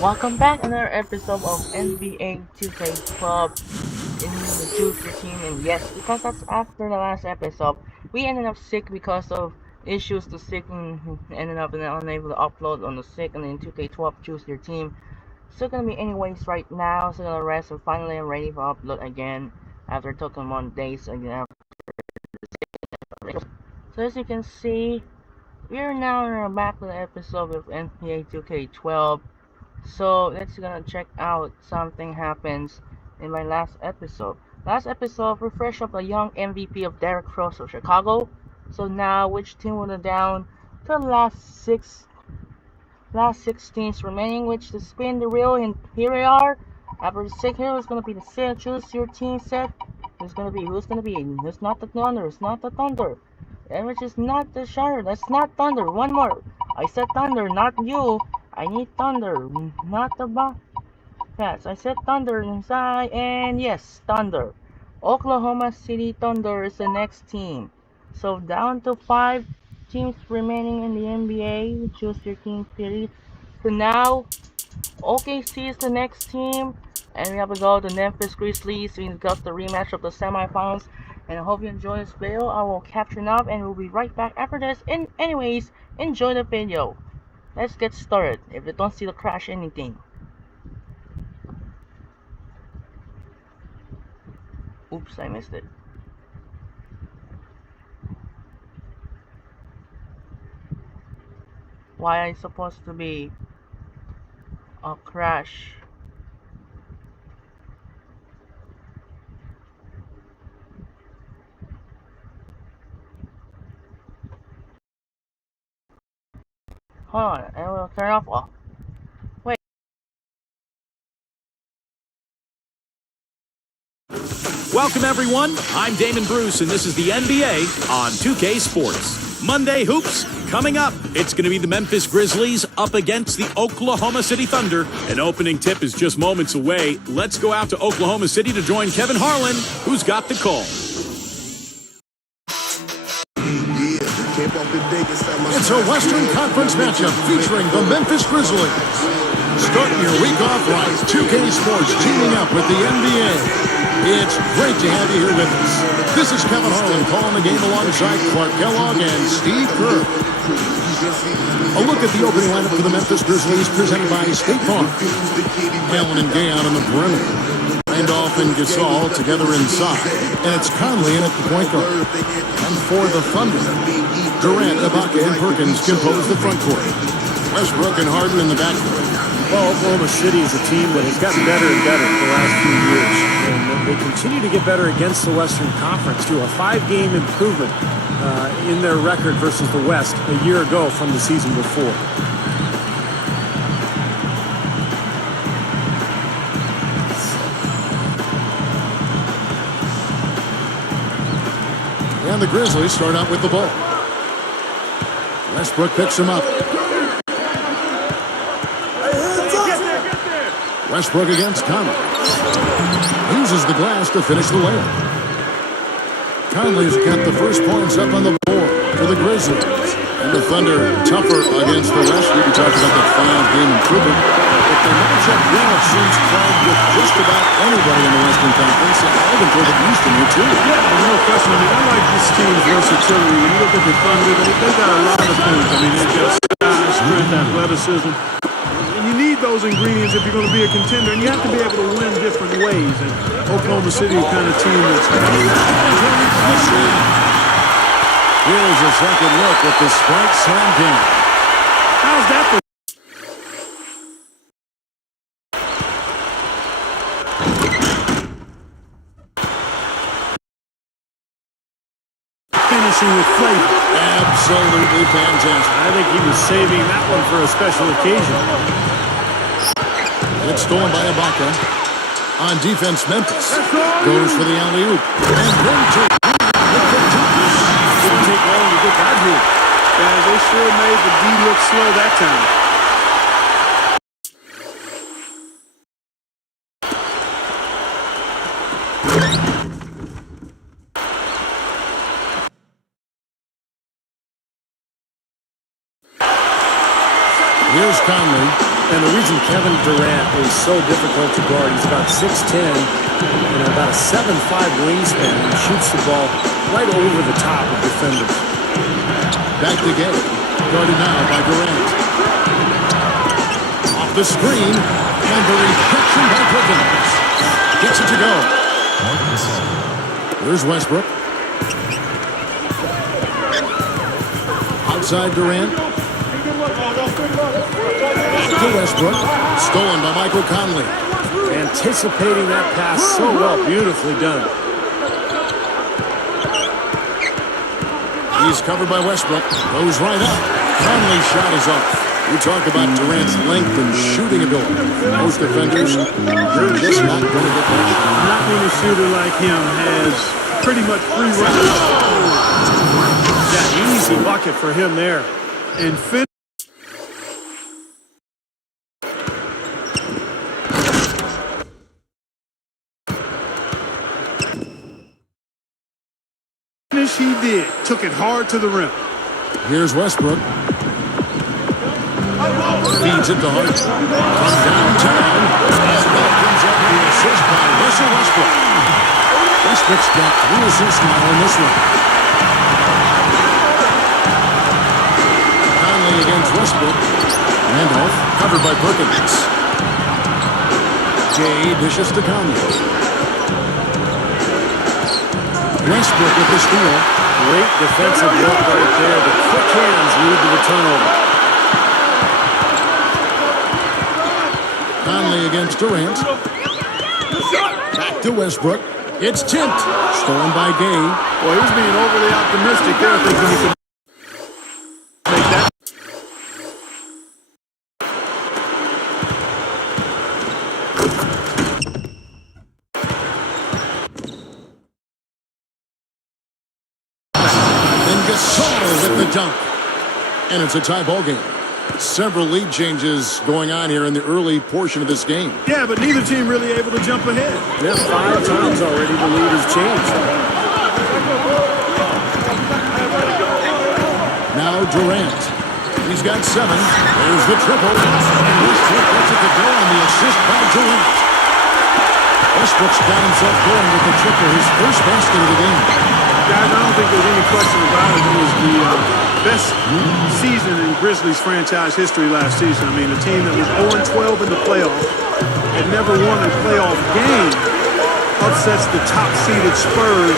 Welcome back to another episode of NBA 2K12 in the Juicer team. And yes, because that's after the last episode, we ended up sick because of issues to sick and ended up unable to upload on the sick and then 2K12 Juicer team. Still gonna be anyways right now, so gonna rest and finally I'm ready for upload again after total 1 days again. So as you can see, we are now back to the episode of NBA 2K12. So let's gonna check out something happens in my last episode. Last episode refresh up a young MVP of Derrick Rose of Chicago. So now which team will down to the last six teams remaining, which to spin the wheel, and here we are. After the six here is gonna be the set. Choose your team set. Who's gonna be? It's not the Thunder. It's not the Thunder. And which is not the Charlotte. That's not Thunder. One more. I said Thunder, not you. I need Thunder, not the Yes, I said Thunder inside, and yes, Thunder. Oklahoma City Thunder is the next team. So down to 5 teams remaining in the NBA. Choose your team series. So now, OKC is the next team. And we have to go to Memphis Grizzlies. We got the rematch of the semifinals. And I hope you enjoy this video. I will capture it up and we'll be right back after this. And anyways, enjoy the video. Let's get started. If you don't see the crash anything. Oops, I missed it. Why is supposed to be a crash? Hold on, I will turn off. Oh, wait. Welcome everyone, I'm Damon Bruce and this is the NBA on 2K Sports. Monday Hoops coming up. It's going to be the Memphis Grizzlies up against the Oklahoma City Thunder. An opening tip is just moments away. Let's go out to Oklahoma City to join Kevin Harlan, who's got the call. It's a Western Conference matchup featuring the Memphis Grizzlies. Starting your week off right, 2K Sports teaming up with the NBA. It's great to have you here with us. This is Kevin Harlan calling the game alongside Clark Kellogg and Steve Kerr. A look at the opening lineup for the Memphis Grizzlies presented by State Farm. Allen and Gay out on the perimeter. Randolph and Gasol together inside. And it's Conley in at the point guard. And for the Thunder, Durant, Ibaka, and Perkins compose the front court. Westbrook and Harden in the backcourt. Well, Oklahoma City is a team that has gotten better and better for the last few years. And they continue to get better against the Western Conference, to a 5-game improvement in their record versus the West a year ago from the season before. And the Grizzlies start out with the ball. Westbrook picks him up. Westbrook against Conley. Uses the glass to finish the layup. Conley's got the first points up on the board for the Grizzlies. And the Thunder tougher against the West. We can talk about that 5-game improvement. But the matchup well seems tied with just about anybody in the Western Conference. And even for the Eastern here, too. Yeah, there's no question. I mean, I like this team's versatility. When you look at the Thunder, they got a lot of things. I mean, they've got size, strength, athleticism. You need those ingredients if you're going to be a contender, and you have to be able to win different ways. And Oklahoma City is kind of team that's Here's a second look at the Sprite Slam King. How's that for finishing with flavor? Absolutely fantastic. I think he was saving that one for a special occasion. It's stolen by Ibaka. On defense, Memphis goes for the alley-oop. And then Didn't take long to get that hoop. Guys, they sure made the D look slow that time. Here's Conley. And the reason Kevin Durant is so difficult to guard, he's about 6'10", and about a 7'5" wingspan, and shoots the ball right over the top of defenders. Back to Gay. Guarded now by Durant. Off the screen, and the rejection by Perkins. Gets it to go. Here's Westbrook. Outside Durant. Back to Westbrook. Stolen by Michael Conley. Anticipating that pass so well. Beautifully done. He's covered by Westbrook. Goes right up. Conley's shot is off. We talk about Durant's length and shooting ability. Most defenders, they're just not going to get that. Not many shooter like him has pretty much free run. That easy bucket for him there. And finish he did. Took it hard to the rim. Here's Westbrook. Feeds it to Hart. From downtown. And that comes up the assist by Russell Westbrook. Westbrook's got 3 assists now in this one. Conley against Westbrook. Randolph covered by Perkins. Gay dishes to Conley. Westbrook with the steal. Great defensive work right there. The quick hands lead to the turnover. Conley against Durant. Back to Westbrook. It's tipped. Stolen by Gay. Well, he's being overly optimistic there, thinking he could make that. And Gasol with the dunk. And it's a tie ball game. Several lead changes going on here in the early portion of this game. Yeah, but neither team really able to jump ahead. Yeah, 5 times already the lead has changed. Now Durant. He's got 7. There's the triple. And Westbrook gets it to go on the assist by Durant. Westbrook's got himself going with the triple, his first basket of the game. Guys, I don't think there's any question about it. It was the best season in Grizzlies franchise history last season. I mean, a team that was 0-12 in the playoffs, had never won a playoff game, upsets the top-seeded Spurs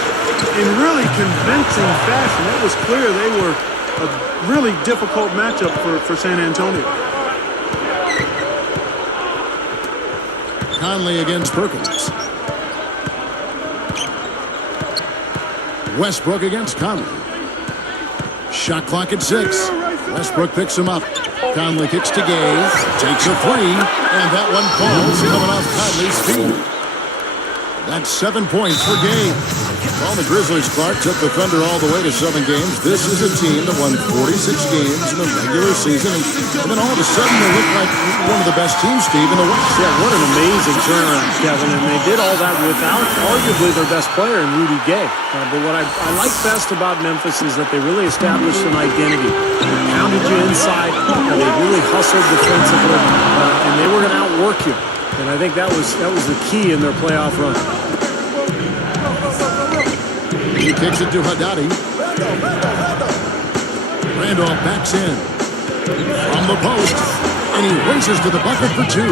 in really convincing fashion. It was clear they were a really difficult matchup for San Antonio. Conley against Perkins. Westbrook against Conley. Shot clock at 6. Westbrook picks him up. Conley kicks to Gay. Takes a 3. And that one falls coming off Conley's feet. That's 7 points for Gay. Well, the Grizzlies, Clark, took the Thunder all the way to 7 games. This is a team that won 46 games in the regular season. And then all of a sudden, they look like one of the best teams, Steve, in the West. Yeah, what an amazing turnaround, Kevin. And they did all that without arguably their best player in Rudy Gay. But what I like best about Memphis is that they really established an identity. They pounded you inside, and they really hustled defensively, and they were going to outwork you. And I think that was the key in their playoff run. He kicks it to Haddadi. Randolph backs in. From the post. And he races to the bucket for 2.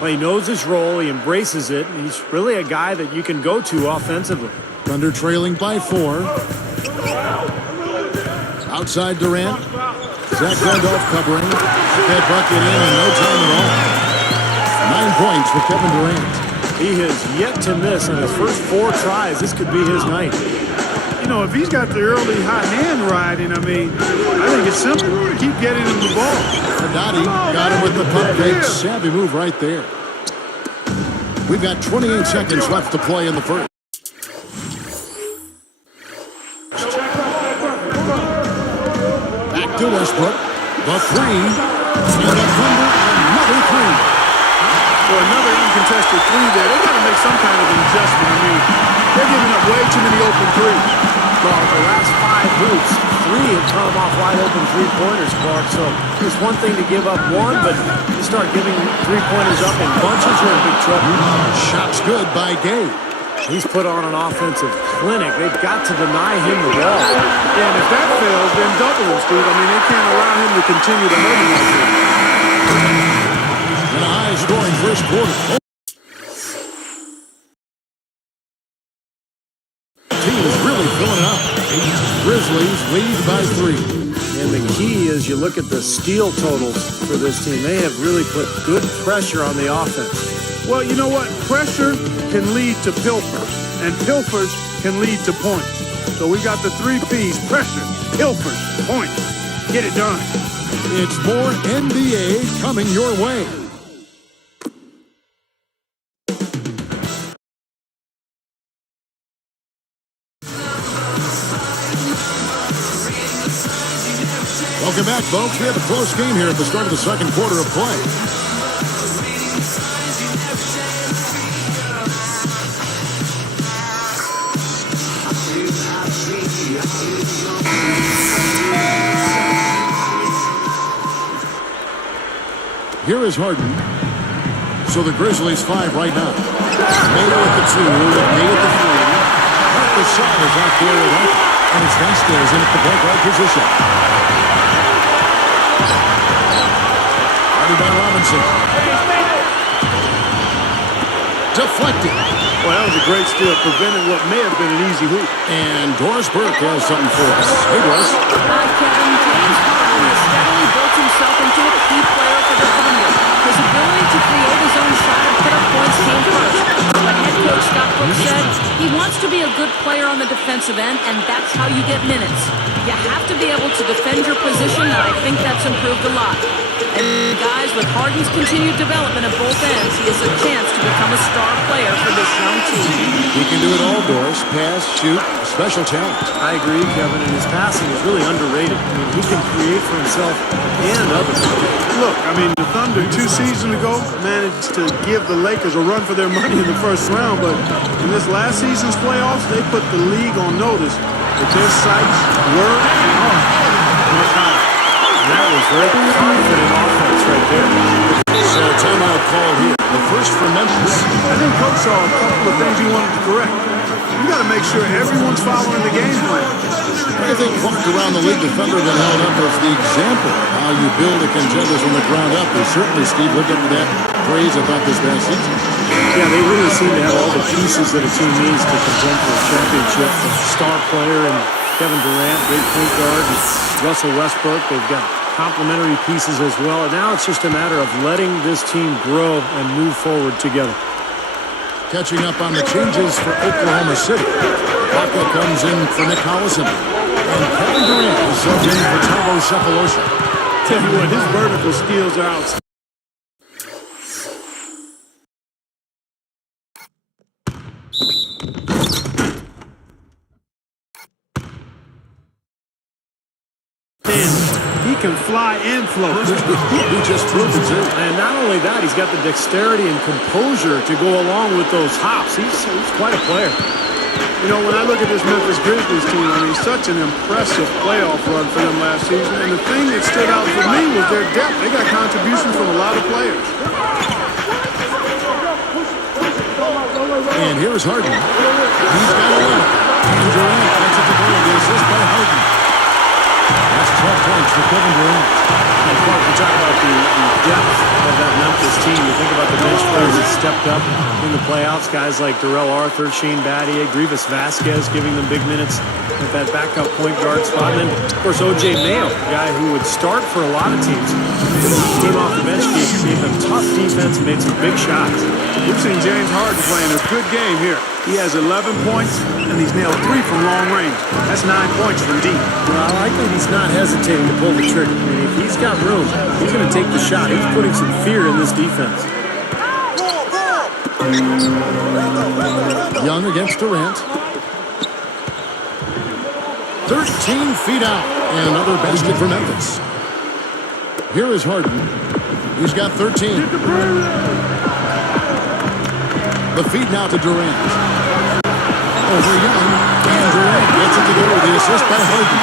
Well, he knows his role. He embraces it. He's really a guy that you can go to offensively. Thunder trailing by 4. Outside Durant. Zach Randolph covering. That bucket in no time at all. 9 points for Kevin Durant. He has yet to miss on his first 4 tries. This could be his night. You know, if he's got the early hot hand riding, I mean, I think it's simple. Keep getting him the ball. Haddadi got him with the pump fake. Savvy move right there. We've got 28 seconds left to play in the first. Back to Westbrook. The 3. And the Thunder, another 3. For another uncontested 3 there. They got to make some kind of adjustment. I mean, they're giving up way too many open threes. Well, the last 5 hoops, three have come off wide open three-pointers, Clark. So it's one thing to give up one, but you start giving three-pointers up in bunches, you're in big trouble. Shot's good by Gay. He's put on an offensive clinic. They've got to deny him the ball. Yeah, and if that fails, then double him, Steve. I mean, they can't allow him to continue to hurt him like this. In a high-scoring first quarter. Team is really filling it up. Grizzlies lead by 3. And the key is you look at the steal totals for this team. They have really put good pressure on the offense. Well, you know what? Pressure can lead to pilfers, and pilfers can lead to points. So we got the 3 P's: pressure, pilfers, points. Get it done. It's more NBA coming your way. Welcome back, folks. We have a close game here at the start of the second quarter of play. Here is Harden. So the Grizzlies 5 right now. Mayo at the 2, May at the 3. Marcus Shaw is out there at 8. And it's Vasquez in at the point guard position. Guarded by Robinson. Deflected. Well, that was a great steal, preventing what may have been an easy hoop. And Doris Burke has something for us. Hey, Doris. Hi, Kevin. James Harden has steadily built himself into a key player for the Thunder. His ability to create his own shot and put up points came first. But head coach Scott Brooks said he wants to be a good player on the defensive end, and that's how you get minutes. You have to be able to defend your position, and I think that's improved a lot. And guys, with Harden's continued development at both ends, he has a chance to become a star player for this young team. He can do it all, Doris. Pass, shoot, special talent. I agree, Kevin, and his passing is really underrated. I mean, he can create for himself and others. Look, I mean, the Thunder 2 seasons ago managed to give the Lakers a run for their money in the first round, but in this last season's playoffs, they put the league on notice that their sights were much higher. That was very confident offense right there. So timeout call here. The first for Memphis. I think Coach saw a couple of things he wanted to correct. You got to make sure everyone's following the game plan. I think Clark around the league, the Thunder have been held up as the example of how you build a contender from the ground up. And certainly, Steve, lived up to that praise about this past season. Yeah, they really seem to have all the pieces that a team needs to contend for a championship. A star player and Kevin Durant, great point guard, and Russell Westbrook. They've got complementary pieces as well. And now it's just a matter of letting this team grow and move forward together. Catching up on the changes for Oklahoma City. Baca comes in for Nick Collison. And Kevin Durant is subbed in for Tavo Sefolosha. Tell you what, his vertical skills are outstanding. He can fly and float. He just proved it too. And not only that, he's got the dexterity and composure to go along with those hops. He's quite a player. You know, when I look at this Memphis Grizzlies team, I mean, such an impressive playoff run for them last season. And the thing that stood out for me was their depth. They got contributions from a lot of players. And here's Harden. He's got a win. And Durant gets it to go. The assist by Harden. That's 12 points for Kevin Durant. And Clark, we talk about the depth of that Memphis team. You think about the bench players that stepped up in the playoffs. Guys like Darrell Arthur, Shane Battier, Grievous Vasquez giving them big minutes at that backup point guard spot. And then, of course, O.J. Mayo, a guy who would start for a lot of teams. He came off the bench, gave them tough defense, and made some big shots. We've seen James Harden playing a good game here. He has 11 points, and he's nailed 3 from long range. That's 9 points from deep. Well, I like that he's not hesitating to pull the trigger. I mean, if he's got room, he's going to take the shot. He's putting some fear in this defense. Young against Durant. 13 feet out. And another basket for Memphis. Here is Harden. He's got 13. The feed now to Durant. Over Young. And Durant gets it to go. The assist by Harden.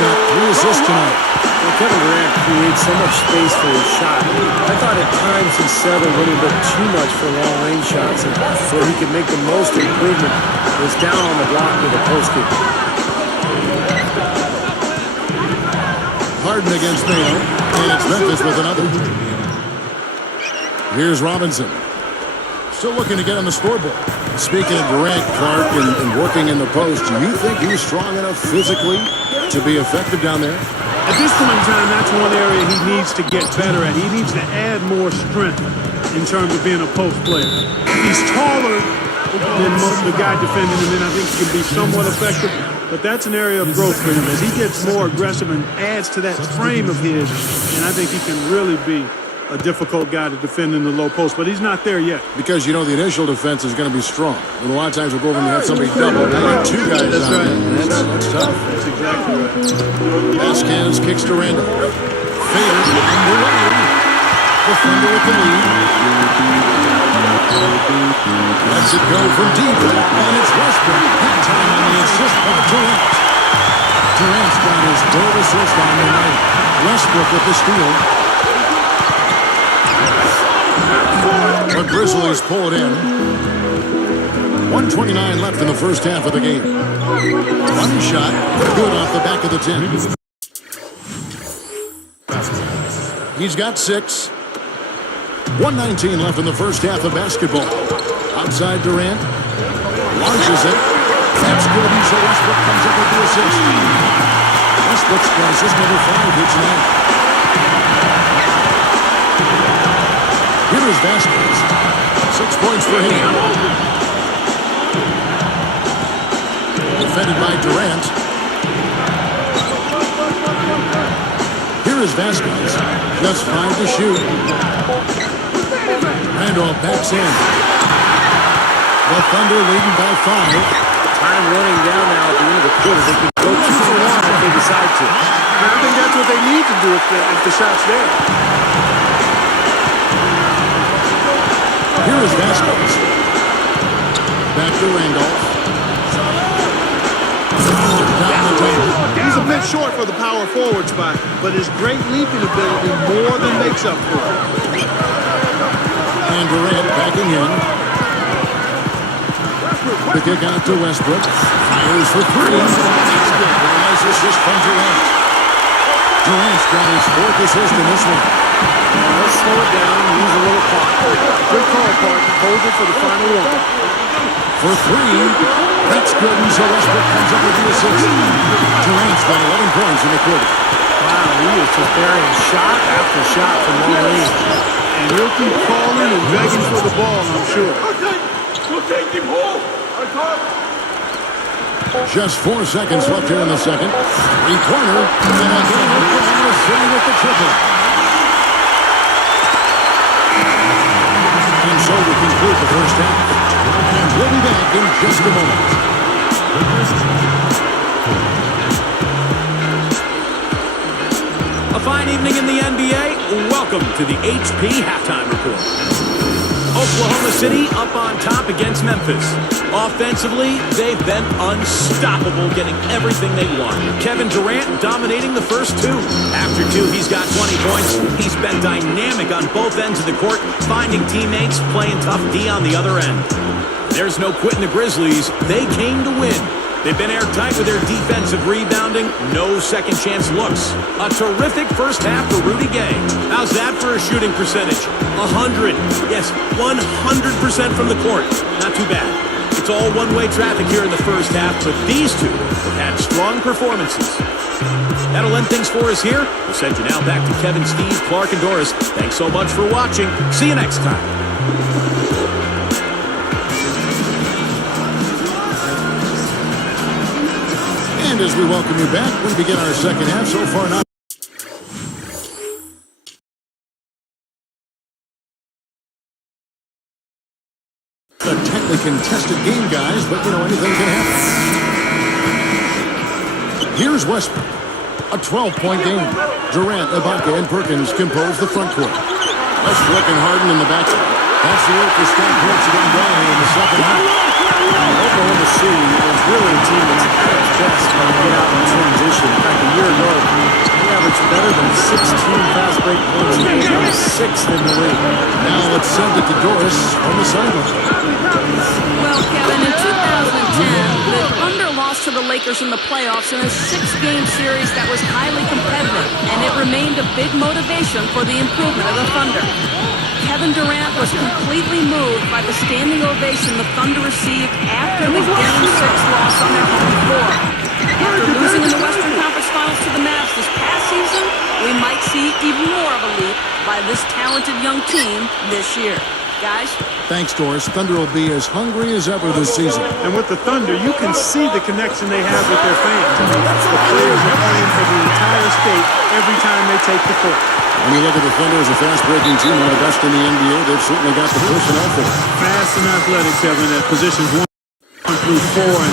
got 3 assists tonight. Well, Kevin Durant creates so much space for his shot. I thought at times he settled a little bit too much for long-range shots, and where he could make the most improvement was down on the block with a post kick. Harden against Mayo, and it's Memphis with another. Here's Robinson. Still looking to get on the scoreboard. Speaking of Durant, Clark, and working in the post, do you think he's strong enough physically to be effective down there? At this point in time, that's one area he needs to get better at. He needs to add more strength in terms of being a post player. He's taller than the guy defending him, and I think he can be somewhat effective. But that's an area of growth for him as he gets more aggressive and adds to that frame of his. And I think he can really be a difficult guy to defend in the low post, but he's not there yet. Because, you know, the initial defense is going to be strong. And a lot of times we'll go over and have somebody double. Now you have 2 guys That's out right. there. That's tough. That's exactly right. Vasquez kicks to Randall. Faders underway. Defender with the lead. Lets it go from deep. And it's Westbrook. Big time on the assist by Durant. Durant's got his 3rd assist on the night. Westbrook with the steal. The Grizzlies pull it in. 1:29 left in the first half of the game. One shot, good off the back of the 10. He's got 6. 1:19 left in the first half of basketball. Outside Durant. Launches it. That's good, and so Westbrook comes up with the assist. Westbrook scores his number 5 here tonight. Here is Vasquez. 6 points for him. Defended by Durant. Here is Vasquez. Just 5 to shoot. Randolph backs in. The Thunder leading by 5. Time running down now at the end of the quarter. They could go 2 for 1 if they decide to. And I think that's what they need to do if the shot's there. Here is Vasquez. Back to Randolph. Down the lane. He's a bit short for the power forward spot, but his great leaping ability more than makes up for it. And Durant backing in. The kick out to Westbrook. Fires for 3. That's good. Nice assist from Durant. Durant's got his 4th assist in this one. Let's slow it down and use a little clock. Good call, partner. Hold it for the final one. For 3. That's good, and so Westbrook comes up with the assist. Durant's got 11 points in the quarter. Wow, he is just burying shot after shot from long range. And he'll keep calling and begging for the ball, I'm sure. Just 4 seconds left here in the second. 3-pointer. And again, Oklahoma City with the triple. And so we conclude the first half. And we'll be back in just a moment. A fine evening in the NBA. Welcome to the HP Halftime Report. Oklahoma City up on top against Memphis. Offensively, they've been unstoppable, getting everything they want. Kevin Durant dominating the first 2. After 2, he's got 20 points. He's been dynamic on both ends of the court, finding teammates, playing tough D on the other end. There's no quitting the Grizzlies. They came to win. They've been airtight with their defensive rebounding. No second chance looks. A terrific first half for Rudy Gay. How's that for a shooting percentage? 100. Yes, 100% from the court. Not too bad. It's all one-way traffic here in the first half, but these two have had strong performances. That'll end things for us here. We'll send you now back to Kevin, Steve, Clark, and Doris. Thanks so much for watching. See you next time. And as we welcome you back, we begin our second half. So far, not a tightly contested game, guys, but you know, anything can happen. Here's Westbrook. A 12-point game. Durant, Ibaka, and Perkins compose the front court. Westbrook and Harden in the backcourt. That's the work for Scott Brooks again going in the second half. Oklahoma City is really a team that's at its best when they get out in transition. In fact, a year ago, 6th in the league. Now let's send it to Doris on the sideline. Well, Kevin, in 2010, the Thunder lost to the Lakers in the playoffs in a 6-game series that was highly competitive, and it remained a big motivation for the improvement of the Thunder. Kevin Durant was completely moved by the standing ovation the Thunder received after the Game 6 loss on their home floor. After losing in the Western Conference Finals to the Mavs this past season, we might see even more of a leap by this talented young team this year. Guys? Thanks, Doris. Thunder will be as hungry as ever this season. And with the Thunder, you can see the connection they have with their fans. I mean, the players are playing for the entire state every time they take the court. When you look at the Thunder as a fast-breaking team, one of the best in the NBA, they've certainly got the personnel for it. Fast and athletic, Kevin, at positions 1 through 4. And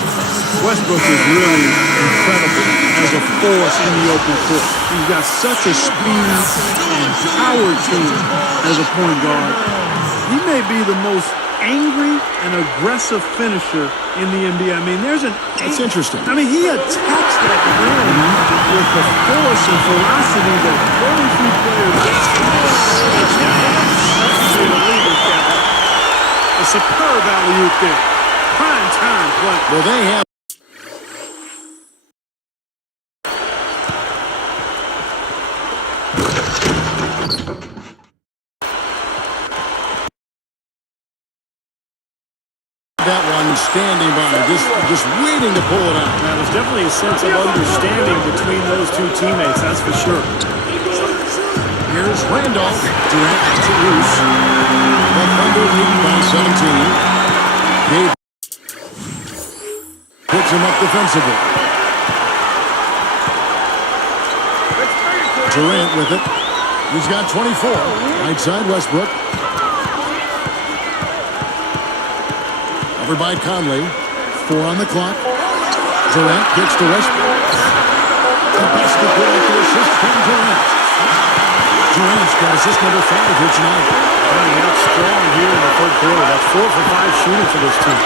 Westbrook is really incredible as a force in the open court. He's got such a speed and power to him as a point guard. He may be the most angry and aggressive finisher in the NBA. I mean, That's interesting. I mean, he attacks that rim with the force and velocity that very few players a superb alley-oop there. Prime time play. Well, they have. That one standing by, just waiting to pull it out. Now, there's definitely a sense of understanding between those two teammates, that's for sure. Here's Randolph. Durant gets it loose. The Thunder lead by 17. Gabe puts him up defensively. Durant with it. He's got 24. Right side, Westbrook. Over by Conley. 4 on the clock. Durant gets to Westbrook. The basket will make the assist from Durant. Durant's got assist number 5 here tonight. Running out strong here in the third quarter. That's 4 for 5 shooting for this team.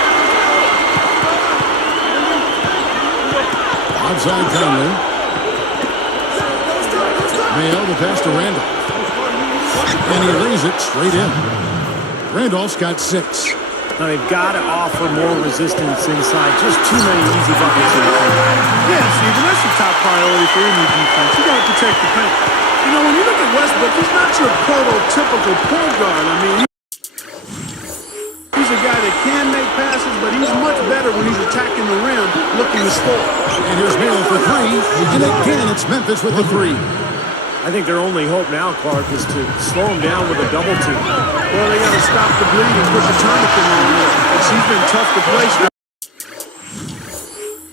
Outside Conley. Mayo to pass to Randolph. And he lays it straight in. Randolph's got 6. Now, they've got to offer more resistance inside. Just too many easy buckets in the paint. Yeah, Steven, that's the top priority for any defense. You got to protect the paint. You know, when you look at Westbrook, he's not your prototypical point guard. I mean, he's a guy that can make passes, but he's much better when he's attacking the rim, looking to score. And here's Mayo for 3. And again, it's Memphis with the 3. I think their only hope now, Clark, is to slow him down with a double team. Well, they got to stop the bleed and put the tourniquet on him. He's been tough to place.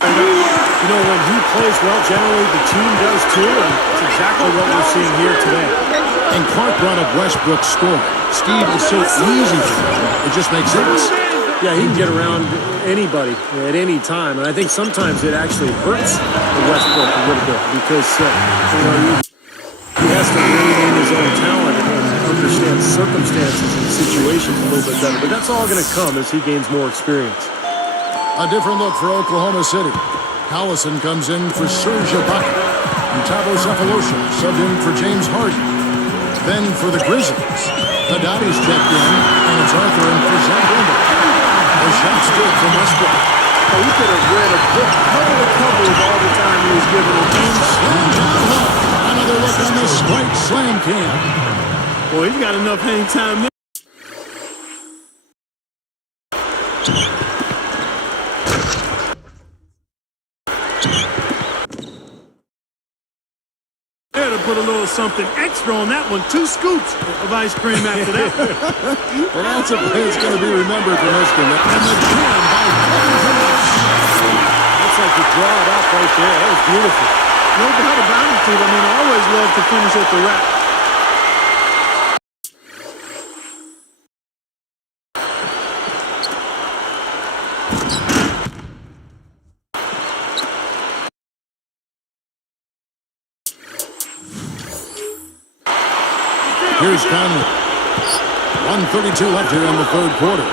You know, when he plays well, generally the team does too, and it's exactly what we're seeing here today. And Clark brought up Westbrook's score. Steve, it's so easy for him. It just makes sense. Yeah, he can get around anybody at any time, and I think sometimes it actually hurts Westbrook a little bit because he has to rein in his own talent and understand circumstances and situations a little bit better. But that's all going to come as he gains more experience. A different look for Oklahoma City. Collison comes in for Serge Ibaka. And Thabo Sefolosha subbed in for James Harden. Then for the Grizzlies, Hadadi's checked in, and it's Arthur in for Zach Randolph. The shot's good from Westbrook. Oh, he could have read a book cover to cover with all the time he was given a game. Slam down low. Another look on the Sprite Slam Cam. Boy, he's got enough hang time there. There to put a little something extra on that one. 2 scoops of ice cream after that. Well, that's a play that's going to be remembered from this one. And the jam by Kevin Durant. Looks like you draw it up right there. That was beautiful. No doubt about it, Steve. I mean, I always love to finish at the rack. Here's Conley. 1:32 left here in the third quarter.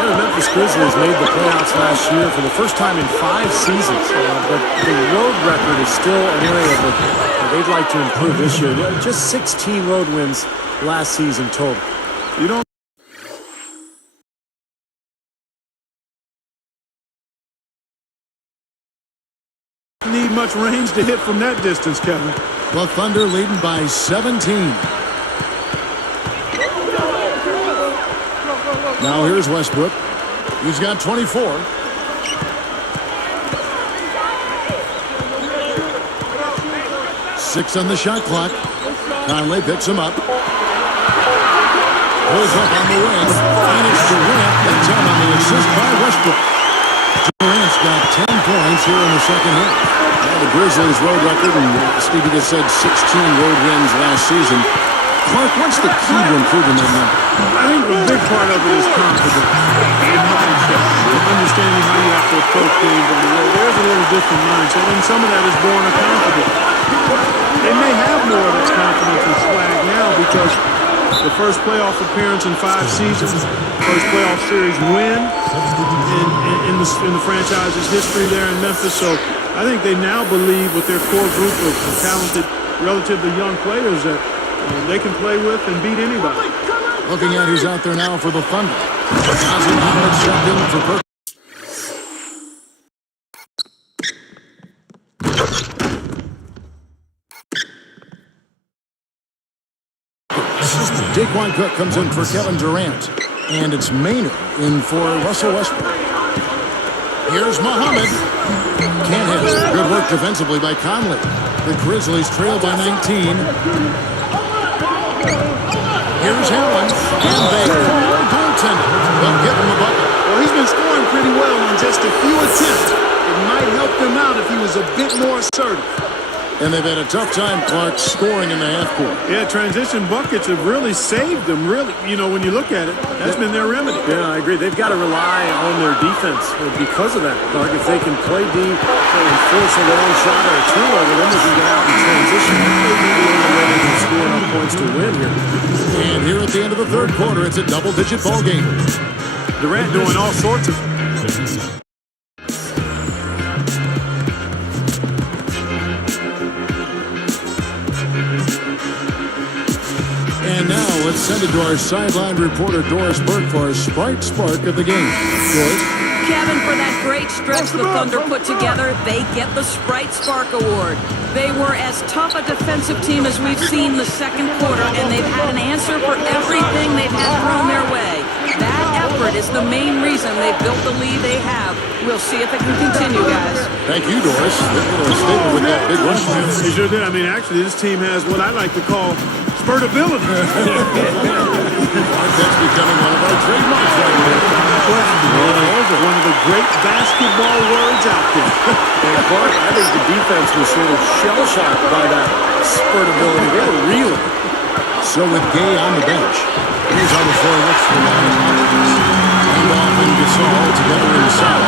Yeah, the Memphis Grizzlies made the playoffs last year for the first time in 5 seasons. But the road record is still an area that they'd like to improve this year. Just 16 road wins last season total. You don't need much range to hit from that distance, Kevin. The Thunder leading by 17. Now here's Westbrook. He's got 24. Six on the shot clock. Conley picks him up. Pulls up on the wing. And it's Durant. That's on the assist by Westbrook. Durant's got 10 points here in the second half. Now the Grizzlies' road record, and Stevie just said 16 road wins last season. Clark, what's the key to improving that number? I think a big part of it is confidence and mindset. Understanding how you have to approach games on the road. There's a little different mindset, and some of that is born of confidence. They may have more of that confidence and swag now because the first playoff appearance in 5 seasons, first playoff series win in the franchise's history there in Memphis. So I think they now believe with their core group of talented, relatively young players that they can play with and beat anybody. Looking at who's out there now for the Thunder. Ozzy Muhammad checked in for Perkins. Daquan Cook comes in for Kevin Durant. And it's Maynard in for Russell Westbrook. Here's Muhammad. Can't hit. Good work defensively by Conley. The Grizzlies trail by 19. Here's Allen, and they call goaltender. They'll give him a bucket. Well, he's been scoring pretty well on just a few attempts. It might help him out if he was a bit more assertive. And they've had a tough time, Clark, scoring in the half court. Yeah, transition buckets have really saved them, really. You know, when you look at it, that's been their remedy. Yeah, I agree. They've got to rely on their defense because of that. Clark, if they can play deep and force a long shot or a turnover, then they can get out and transition. That may be the only way they can score enough points to win here. And here at the end of the third quarter, it's a double-digit ball game. Durant doing all sorts of... And now let's send it to our sideline reporter, Doris Burke, for our Sprite Spark of the game. Doris? Kevin, for that great stretch the Thunder put together, they get the Sprite Spark Award. They were as tough a defensive team as we've seen the second quarter, and they've had an answer for everything they've had thrown their way. That effort is the main reason they've built the lead they have. We'll see if it can continue, guys. Thank you, Doris. A statement with that big rush. You sure did. I mean, actually, this team has what I like to call spurtability. That's becoming one of our trademarks right here. One of the great basketball words out there. And Clark, I think the defense was sort of shell-shocked by that spurtability. They were reeling. So with Gay on the bench, here's how the floor looks for the Randolph and Gasol together inside.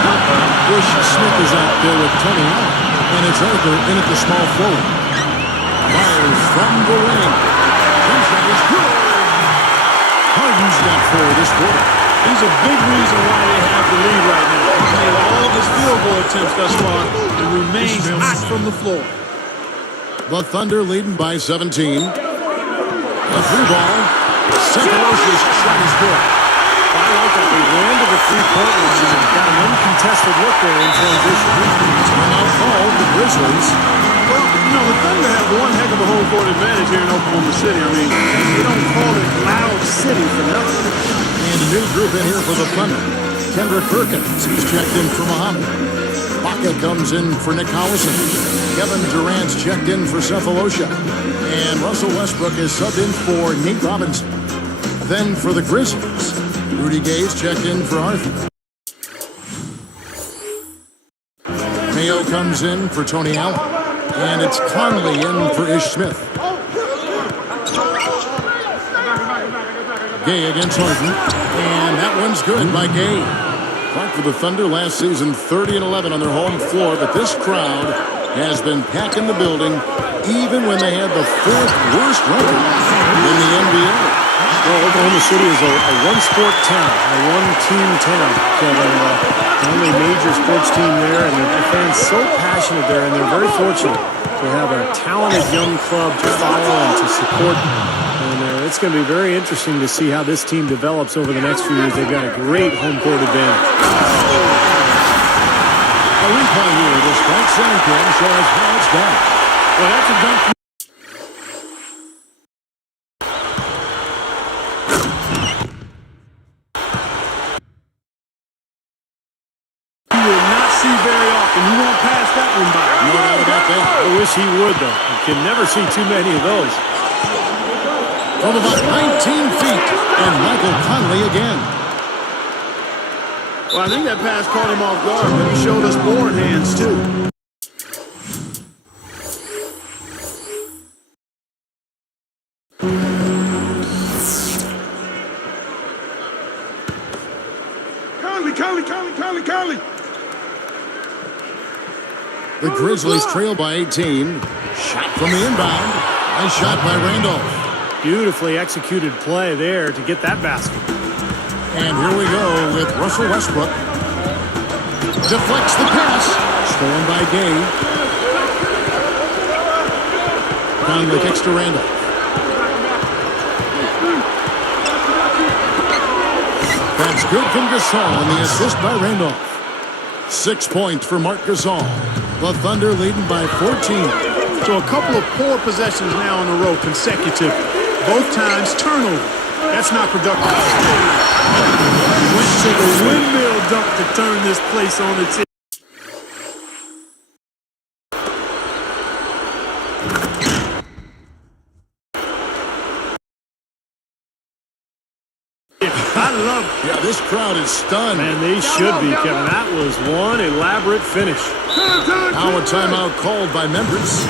Bush Smith is out there with Tony Allen, and it's Arthur in at the small forward. Myers from the wing. That is good. Harden's got 4 this quarter. He's a big reason why they have the lead right now. He's made all of his field goal attempts thus far and remains hot from the floor. The Thunder leading by 17. A 3-ball. Seferovic shot is good. I like that. They ran to the three-point line and got an uncontested look there in transition. Now called the Grizzlies. Well, you know, the Thunder have one heck of a home court advantage here in Oklahoma City. I mean, they don't call it Loud City for nothing. And a new group in here for the Thunder. Kendrick Perkins, he's checked in for Muhammad. Baca comes in for Nick Collison. Kevin Durant's checked in for Cephalosha. And Russell Westbrook is subbed in for Nate Robinson. Then for the Grizzlies, Rudy Gay's checked in for Arthur. Mayo comes in for Tony Allen. And it's Conley in for Ish Smith. Gay against Harden. And that one's good by Gay. Clark for the Thunder last season 30-11 on their home floor, but this crowd has been packing the building even when they had the 4th worst record in the NBA. Well, Oklahoma City is a one-sport town, a one-team town. Kevin, the only major sports team there, and the fans so passionate there, and they're very fortunate to have a talented young club to follow and to support And it's going to be very interesting to see how this team develops over the next few years. They've got a great home court advantage. A replay here. The strike center cam shows how it's done. Well, that's a dunk. You will not see very often. You won't pass that one by. No doubt about that. I wish he would, though. You can never see too many of those. From about 19 feet, and Michael Conley again. Well, I think that pass caught him off guard, but he showed us forward hands, too. Conley. The Grizzlies trail by 18. Shot from the inbound. Nice shot by Randolph. Beautifully executed play there to get that basket. And here we go with Russell Westbrook. Deflects the pass. Stolen by Gay. Conley kicks to Randolph. That's good from Gasol, and the assist by Randolph. 6 points for Marc Gasol. The Thunder leading by 14. So a couple of poor possessions now in a row consecutive. Both times turnover. That's not productive. Went to the windmill dunk to turn this place on its head. Yeah, this crowd is stunned. Man, they should be, Kevin. That was one elaborate finish. Now a timeout called by Memphis.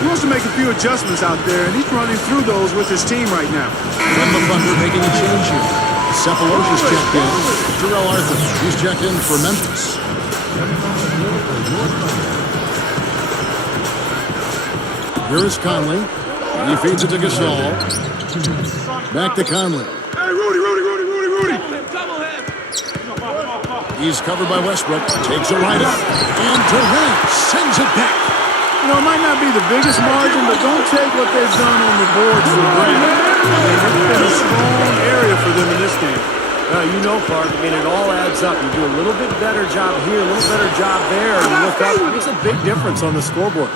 He wants to make a few adjustments out there, and he's running through those with his team right now. From the Thunder making a change here. Cephalosha's checked in. Terrell Arthur, he's checked in for Memphis. Here is Conley. He feeds it to Gasol. Back to Conley. Hey, Rudy. He's covered by Westbrook. Takes it right up. And Durant sends it back. You know, it might not be the biggest margin, but don't take what they've done on the boards for granted. I mean, it's been a strong area for them in this game. You know, Clark, I mean, it all adds up. You do a little bit better job here, a little better job there, and you look up, there's a big difference on the scoreboard.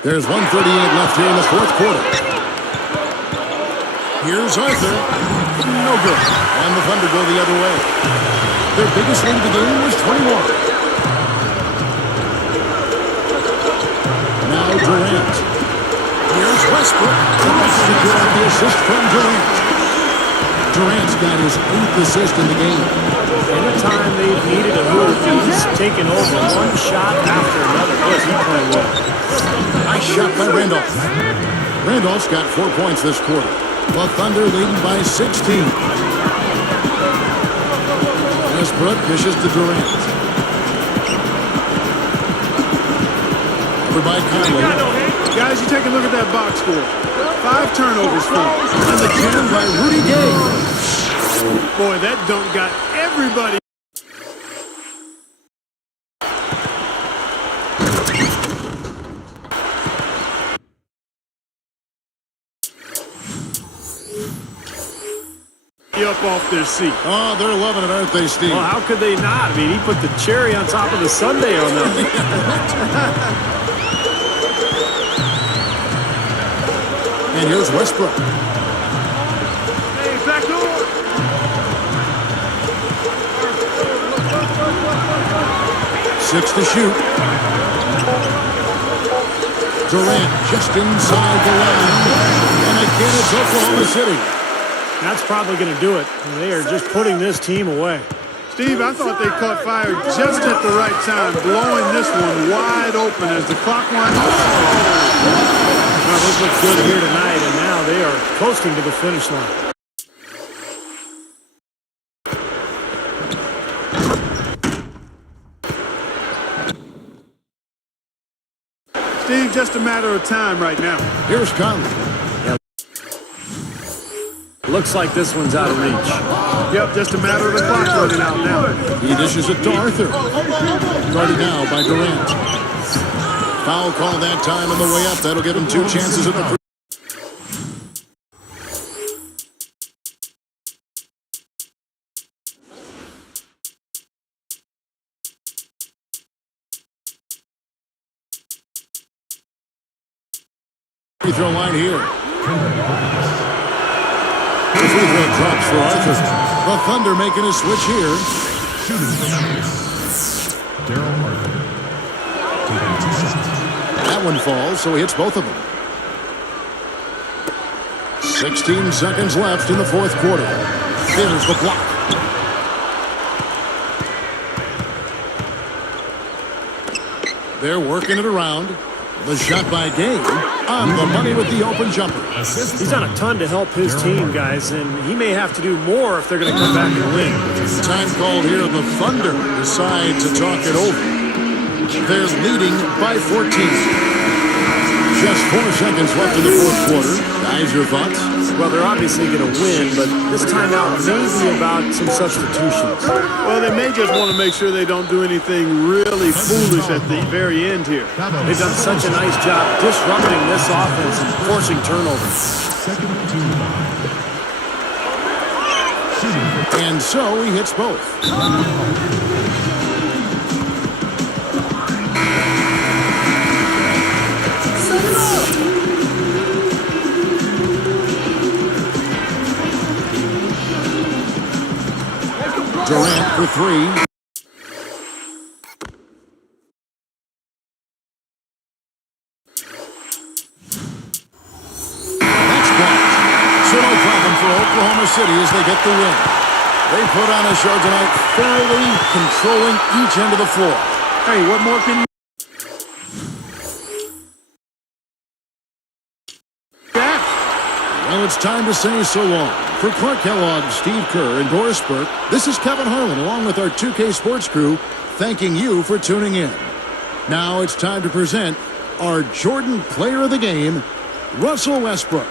There's 1:38 left here in the fourth quarter. Here's Arthur. No good. And the Thunder go the other way. Their biggest lead of the game was 21. Now Durant. Here's Westbrook. To get the assist from Durant. Durant's got his 8th assist in the game. Anytime they've needed a move, he's taken over one shot after another. Boy, he's playing well. Nice shot by Randolph. Randolph's got 4 points this quarter. The Thunder leading by 16. Westbrook dishes to Durant. Over by Conley. Guys, you take a look at that box score. 5 turnovers for him. And the jam by Rudy Gay. Boy, that dunk got everybody. Up off their seat. Oh, they're loving it, aren't they, Steve? Well, how could they not? I mean, he put the cherry on top of the sundae on them. And here's Westbrook. Hey, back door. 6 to shoot. Durant just inside the line. And again, it's Oklahoma City. That's probably going to do it. They are just putting this team away. Steve, I thought they caught fire just at the right time, blowing this one wide open as the clock winds up. Well, this looks good here tonight, and now they are coasting to the finish line. Steve, just a matter of time right now. Here's Conley. Looks like this one's out of reach. Yep, just a matter of the clock running out now. He dishes it to Arthur. Guarded now by Durant. Foul call that time on the way up. That'll give him 2 chances at the free. Free throw line here. The free throw drops for Arthur. The Thunder making a switch here. That one falls, so he hits both of them. 16 seconds left in the fourth quarter. There's the block. They're working it around. The shot by Game on the money with the open jumper. He's done a ton to help his team, guys, and he may have to do more if they're going to come back and win. Time called here. The Thunder decide to talk it over. They're leading by 14. Just 4 seconds left in the fourth quarter. Guys, your thoughts? Well, they're obviously going to win, but this timeout may be about some substitutions. Well, they may just want to make sure they don't do anything really foolish at the very end here. They've done such a nice job disrupting this offense and forcing turnovers. And so he hits both. Durant for 3. That's blocked. So no problem for Oklahoma City as they get the win. They put on a show tonight, thoroughly controlling each end of the floor. Hey, what more can you ask? Well, it's time to say so long. For Clark Kellogg, Steve Kerr, and Doris Burke, this is Kevin Harlan along with our 2K Sports crew thanking you for tuning in. Now it's time to present our Jordan Player of the Game, Russell Westbrook.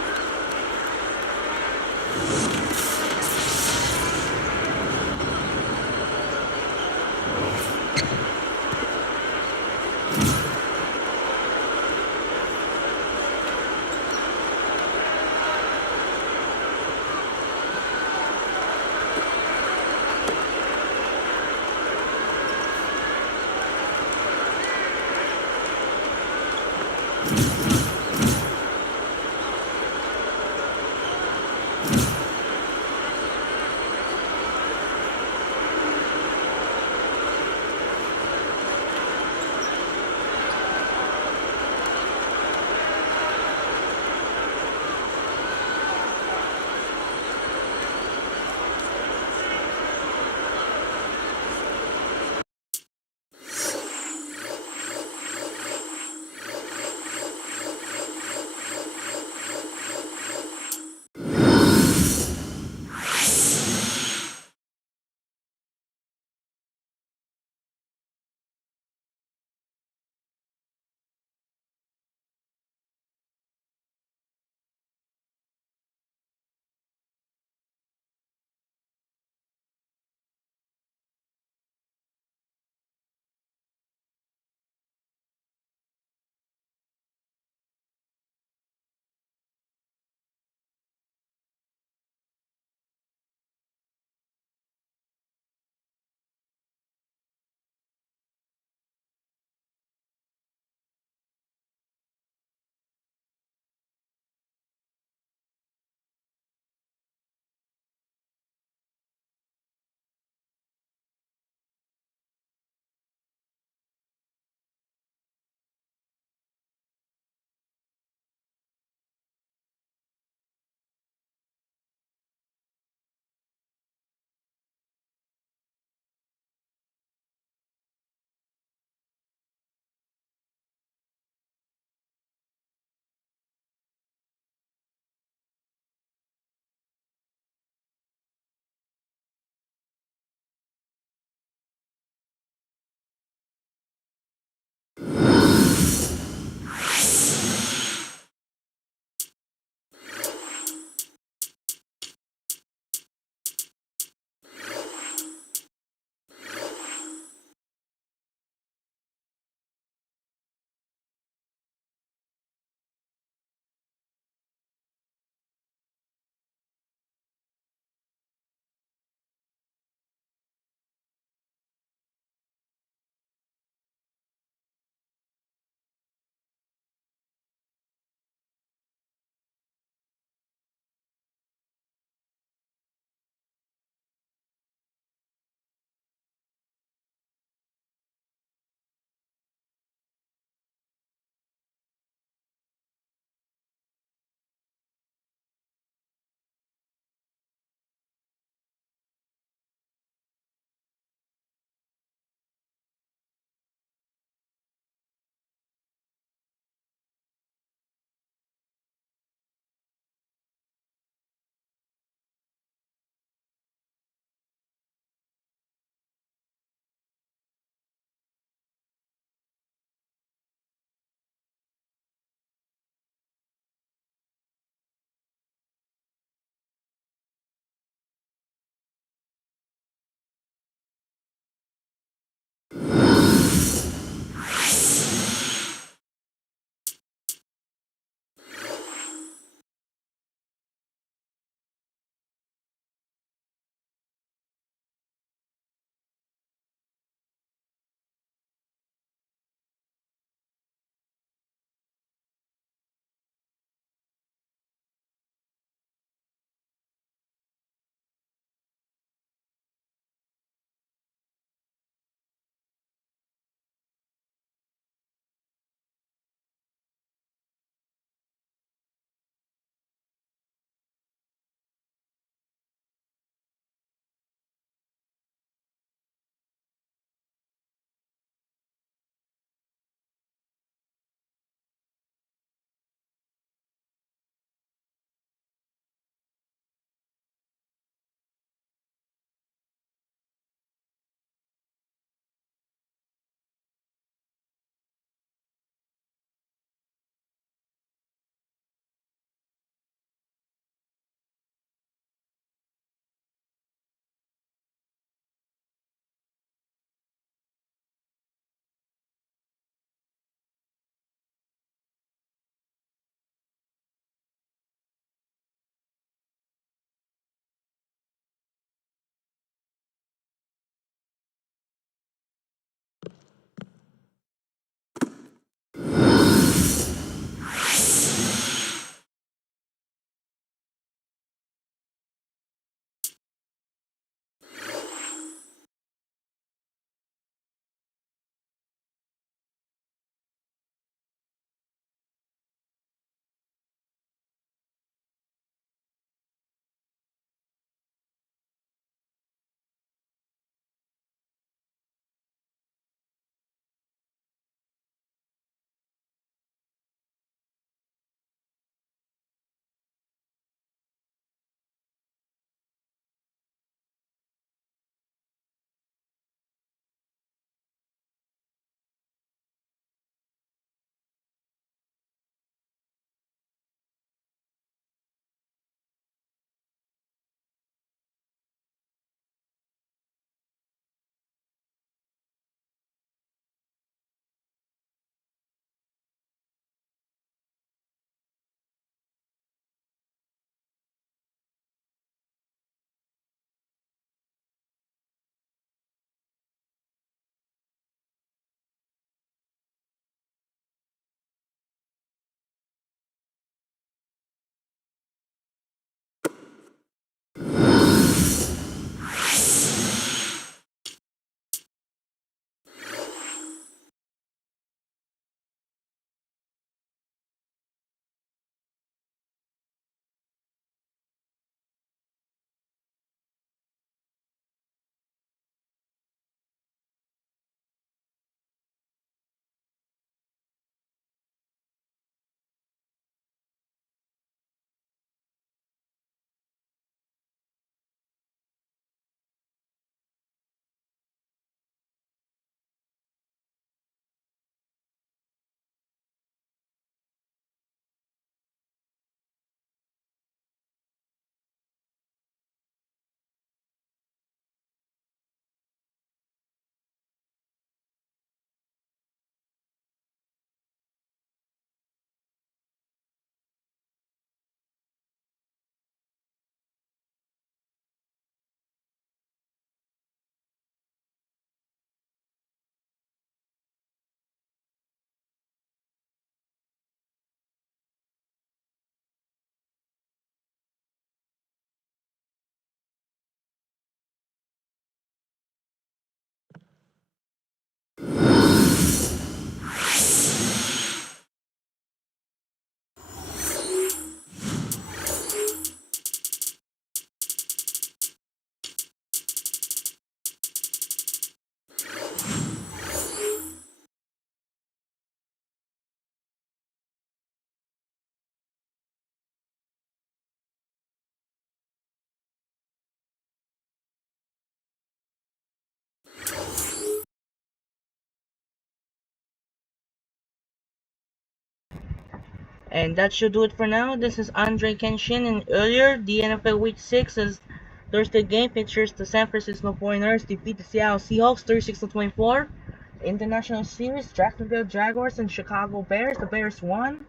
And that should do it for now. This is Andre Kenshin, and earlier, the NFL Week 6 is Thursday game features the San Francisco 49ers defeat the Seattle Seahawks 36-24. International Series, Jacksonville Jaguars and Chicago Bears. The Bears won.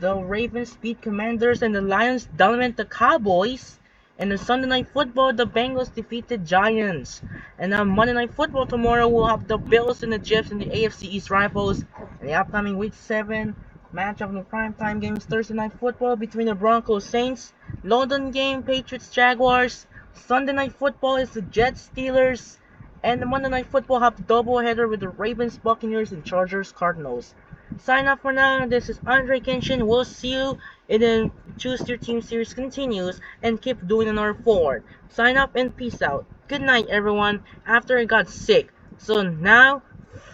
The Ravens beat Commanders, and the Lions dominate the Cowboys. And the Sunday Night Football, the Bengals defeated Giants. And on Monday Night Football tomorrow, we'll have the Bills and the Jets and the AFC East rivals. And the upcoming Week 7 matchup in the primetime games, Thursday Night Football between the Broncos Saints. London game, Patriots Jaguars. Sunday Night Football is the Jets Steelers. And the Monday Night Football have the doubleheader with the Ravens Buccaneers and Chargers Cardinals. Sign up for now. This is Andre Kenshin. We'll see you in the Choose Your Team series continues, and keep doing another forward. Sign up and peace out. Good night, everyone. After I got sick. So now,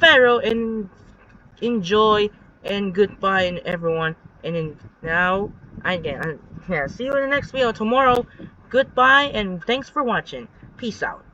farewell and enjoy and goodbye, and everyone. And then now, see you in the next video tomorrow. Goodbye and thanks for watching. Peace out.